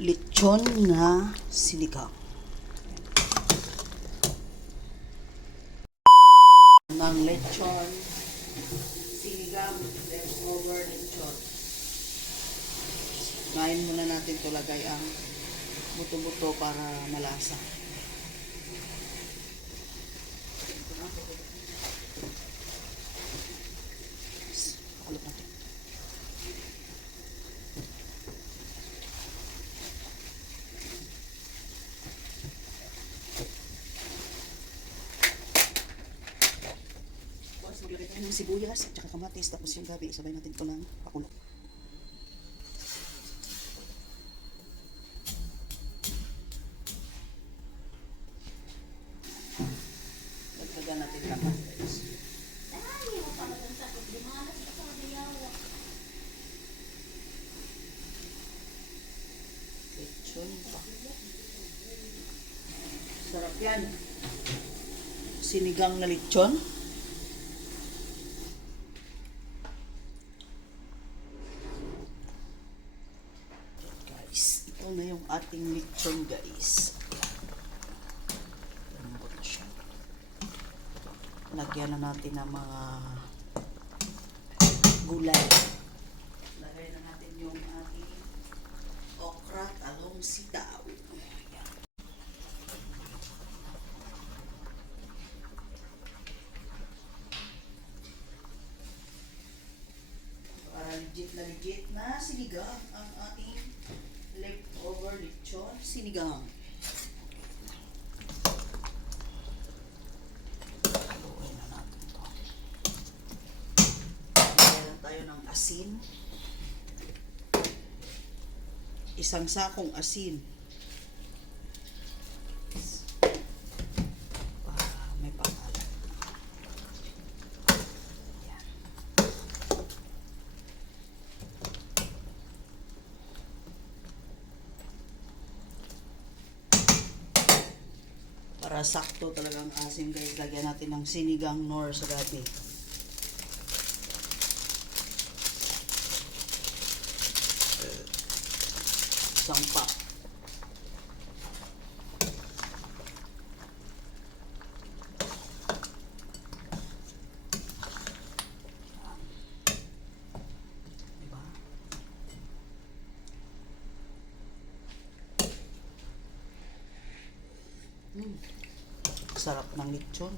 Lechon na sinigang. Ng lechon sinigang, leftover lechon. Kain muna natin ito, lagay ang buto-buto para malasa. Kulot natin. Maglagay tayo ng sibuyas at saka kamatis, tapos yung gabi sabay natin ito ng pakulo. Dagdagan natin kamatis. Lechon pa. Sarap yan. Sinigang na lechon. Ito na yung ating lechon, guys. Lambot na siya. Lagyan na natin ng mga gulay. Lagay na natin yung ating okra, talong, sitaw. Ayan. Para legit na sinigang ang ating leftover lechon sinigang. Haluin na natin ito. Lagyan tayo ng asin. Isang sakong asin. Para may pangalan. Ayan. Para sakto talagang asin, guys. Lagyan natin ng sinigang nor sa gabi. Isang pack. Diba? Sarap ng lechon.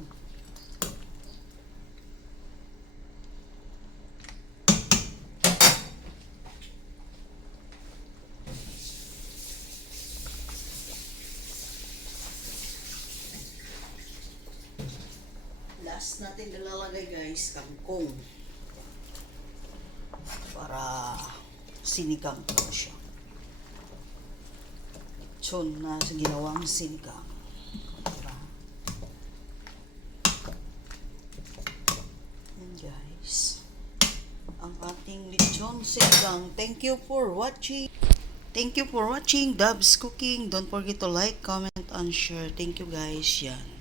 Last natin ilalagay, guys, kangkong. Para sinigang po siya. Lechon na ginawang sinigang. Guys, ang ating lechon sinigang. Thank you for watching. Thank you for watching Dubs Cooking. Don't forget to like, comment, and share. Thank you, guys. Yan.